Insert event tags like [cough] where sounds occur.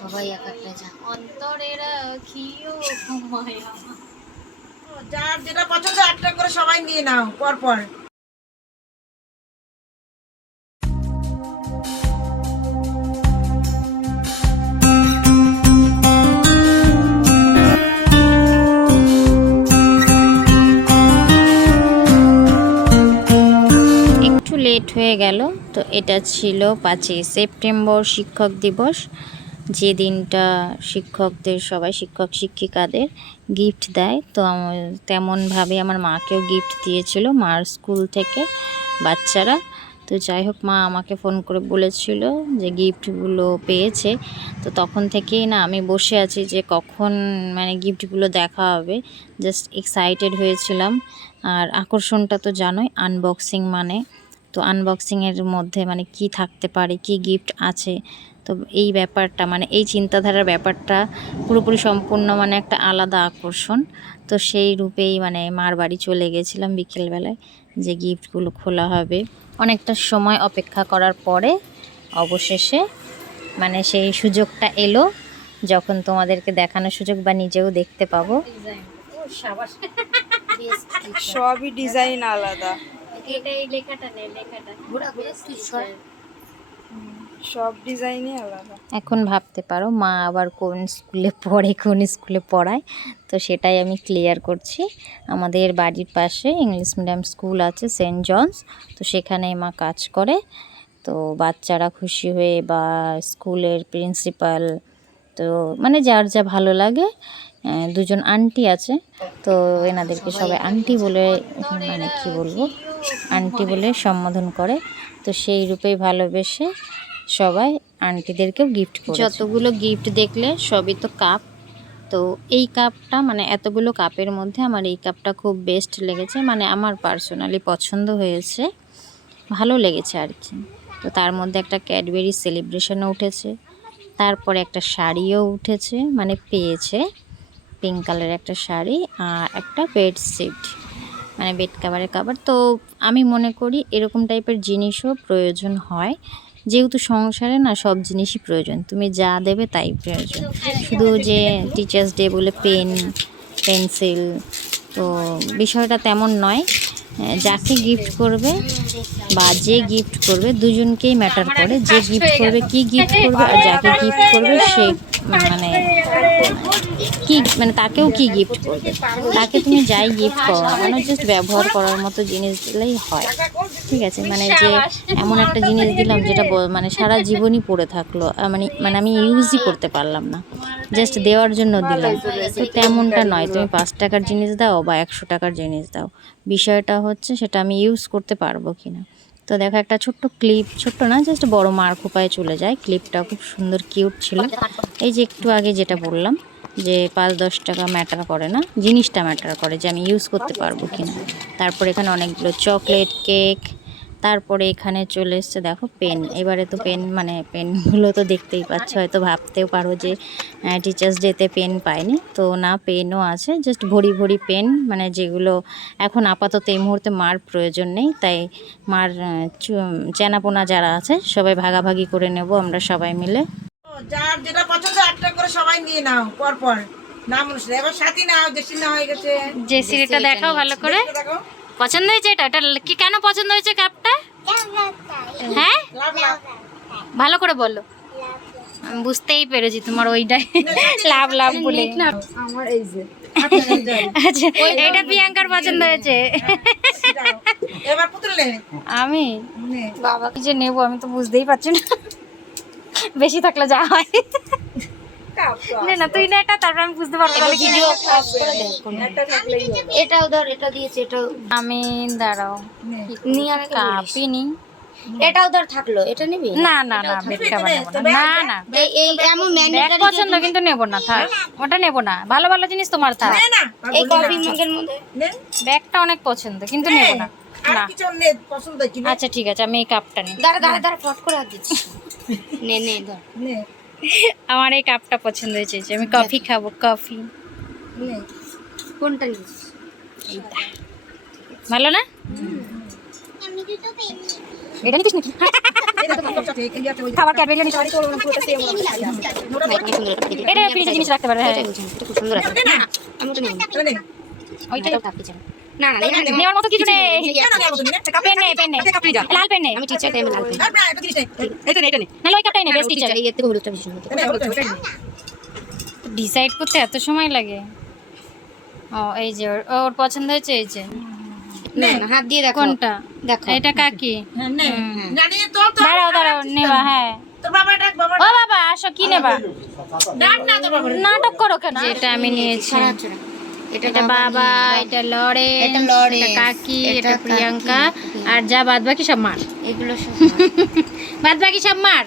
সবাই এক একটা যা অন্তরে রাখিও মায়া যার যেটা পছন্দ একটা করে সবাই নিয়ে নাও পর পর একটু লেট হয়ে গেল তো এটা ছিল পাঁচই সেপ্টেম্বর শিক্ষক দিবস। যে দিনটা শিক্ষকদের, সবাই শিক্ষক শিক্ষিকাদের গিফট দেয়, তো তেমনভাবে আমার মাকেও গিফট দিয়েছিল, মার স্কুল থেকে বাচ্চারা। তো যাই হোক, মা আমাকে ফোন করে বলেছিল যে গিফটগুলো পেয়েছে। তো তখন থেকেই না আমি বসে আছি যে কখন মানে গিফটগুলো দেখা হবে। জাস্ট এক্সাইটেড হয়েছিলাম। আর আকর্ষণটা তো জানোই আনবক্সিং মানে। তো আনবক্সিংয়ের মধ্যে মানে কি থাকতে পারে, কি গিফট আছে? তো এই ব্যাপারটা মানে এই চিন্তাধারার ব্যাপারটা পুরোপুরি সম্পূর্ণ মানে একটা আলাদা আকর্ষণ। তো সেই রূপেই মানে মার বাড়ি চলে গেছিলাম বিকেলবেলায় যে গিফটগুলো খোলা হবে। অনেকটা সময় অপেক্ষা করার পরে অবশেষে মানে সেই সুযোগটা এলো যখন তোমাদেরকে দেখানোর সুযোগ বা নিজেও দেখতে পাবো। সবই ডিজাইন আলাদা। এটা এই লেখাটা নেই লেখাটা। সব ডিজাইনই আলাদা। এখন ভাবতে পারো, মা আবার কোন স্কুলে পড়ে, কোন স্কুলে পড়ায়। তো সেটাই আমি ক্লিয়ার করছি। আমাদের বাড়ির পাশে ইংলিশ মিডিয়াম স্কুল আছে, সেন্ট জনস। তো সেখানে মা কাজ করে। তো বাচ্চারা খুশি হয়ে বা স্কুলের প্রিন্সিপাল, তো মানে যার যা ভালো লাগে দুজন আন্টি আছে। তো এনাদেরকে সবাই আন্টি বলে মানে কি বলব? আন্টি বলে সম্বোধন করে। তো সেই রূপেই ভালোবেসে সবাই আন্টিদেরকেও গিফট যতগুলো গিফট দেখলে সবই তো কাপ তো এই কাপটা মানে এতগুলো কাপের মধ্যে আমার এই কাপটা খুব বেস্ট লেগেছে। মানে আমার পার্সোনালি পছন্দ হয়েছে। ভালো লেগেছে আর কি। তো তার মধ্যে একটা ক্যাডবেরি সেলিব্রেশনও উঠেছে। তারপরে একটা শাড়িও উঠেছে। মানে পেয়েছে। পিঙ্ক কালারের একটা শাড়ি আর একটা বেডশিট মানে বেড কাভারের কাভার তো আমি মনে করি এরকম টাইপের জিনিসও প্রয়োজন হয়। যেহেতু সংসারে না সব জিনিসই প্রয়োজন। তুমি যা দেবে তাই প্রয়োজন। শুধু যে টিচার্স ডে বলে পেন পেন্সিল তো বিষয়টা তেমন নয়। যাকে গিফট করবে বা যে গিফট করবে দুজনকেই ম্যাটার করে। যে গিফট করবে, কি গিফট করবে আর যাকে গিফট করবে সে মানে কি মানে তাকেও কি গিফট করবে? তাকে তুমি যাই গিফট করো না কেন জাস্ট ব্যবহার করার মতো জিনিস দিলেই হয়। ঠিক আছে মানে যে এমন একটা জিনিস দিলাম যেটা মানে সারা জীবনই পড়ে থাকল মানে মানে আমি ইউজই করতে পারলাম না। জাস্ট দেওয়ার জন্য দিলাম। তো তেমনটা নয়, তুমি পাঁচ টাকার জিনিস দাও বা একশো টাকার জিনিস দাও। বিষয়টা হচ্ছে সেটা আমি ইউজ করতে পারব কিনা। তো দেখো একটা ছোট্ট ক্লিপ ছোট্ট না জাস্ট বড় মার খোপায় চলে যায়। ক্লিপটা খুব সুন্দর কিউট ছিল। এই যে একটু আগে যেটা বললাম, যে পাঁচ দশ টাকা ম্যাটার করে না, জিনিসটা ম্যাটার করে যে আমি ইউজ করতে পারব কিনা। তারপর এখানে অনেকগুলো চকলেট কেক তারপরে এখানে চলে এসছে দেখো পেন এবারে তো পেন মানে পেনগুলো তো দেখতেই পাচ্ছ হয়তো ভাবতেও পারো যে টিচার্স ডেতে পেন পাইনি তো না পেনও আছে জাস্ট ভরি ভরি পেন মানে যেগুলো এখন আপাতত এই মুহূর্তে মার প্রয়োজন নেই। তাই মার চু- চেনাপোনা যারা আছে সবাই ভাগাভাগি করে নেব আমরা সবাই মিলে। যার যেটা পছন্দ একটা করে সবাই নিয়ে নাও পর পর নাম অনুসারে এবার সাথী নাও জেসি না হয়ে গেছে। দেখাও ভালো করে। দেখো। পছন্দ হয়েছে এটা? এটা কি কেন পছন্দ হয়েছে কাপটা? হ্যাঁ? ভালো করে বলো। বুঝতেই পেরেছি তোমার ওইটাই। লাভ লাভ বলে। আমার এই যে আচ্ছা এটা প্রিয়াঙ্কার পছন্দ হয়েছে। আমি? নে। বাবা কি যে নেব আমি তো বুঝতেই পারছি না। বেশি থাকলে যা হয়। নে না তুই না এটা তারপর আমি বুঝতে পারব এটাও ধর এটা দিয়েছে এটাও। আমি দাঁড়াও। নিয়ে নি এটাও ধর থাকল। এটা নিবি? না না না না। না এই এমন পছন্দ কিন্তু নেব না থাক। ওটা নেব না। ভালো ভালো জিনিস তোমার থাক। নে না। এই কফি মগের মধ্যে। ব্যাগটা অনেক পছন্দ কিন্তু নেব না। না। কিছু নে পছন্দ কি আচ্ছা ঠিক আছে আমি এই কাপটা নিই। দাঁড়া দাঁড়া দাঁড়া ফট করে হাত দিচ্ছি। নে নে ধর। নে। আমার এই কাপটা পছন্দ হয়েছে যে আমি কফি খাব কফি কোনটা ভালো না? এটা নিতিস নাকি? আছে, আছে, খাবার ক্যাডবেরিও নিতে পারে। এটা ফ্রিজে জিনিস রাখতে পারে হ্যাঁ। ওটা না, ওটা নেই। ওইটাই। নেওয়ার কিছু নেওয়ার মতো নেই? পেন নেই। পেন লাল পেন। আমি টিচার টাইমে লাল পেন। আর না, এটা জিনিস নেই। ওই কাপটাই নেই বেস্ট টিচার এই থেকে হলুদটা বেশি সুন্দর এটা নেই, ওটা- ওটাই নেই। ডিসাইড করতে এত সময় লাগে। ও এই যে ওর- পছন্দ হয়েছে এই যে। না। হাত দিয়ে দেখো। কোনটা? দেখো। এটা কাকি? হ্যাঁ, দাঁড়াও দাঁড়াও নেবা হ্যাঁ। ও বাবা আসো কি নেবা। নাটক করো কেন? এটা আমি নিয়েছি। এটা বাবা এটা লড়ে এটা লরেন্স, কাকি এটা এটা প্রিয়াঙ্কা আর যা বাদ বাকি সব মার। এগুলো সব [laughs] বাদ বাকি সব মার।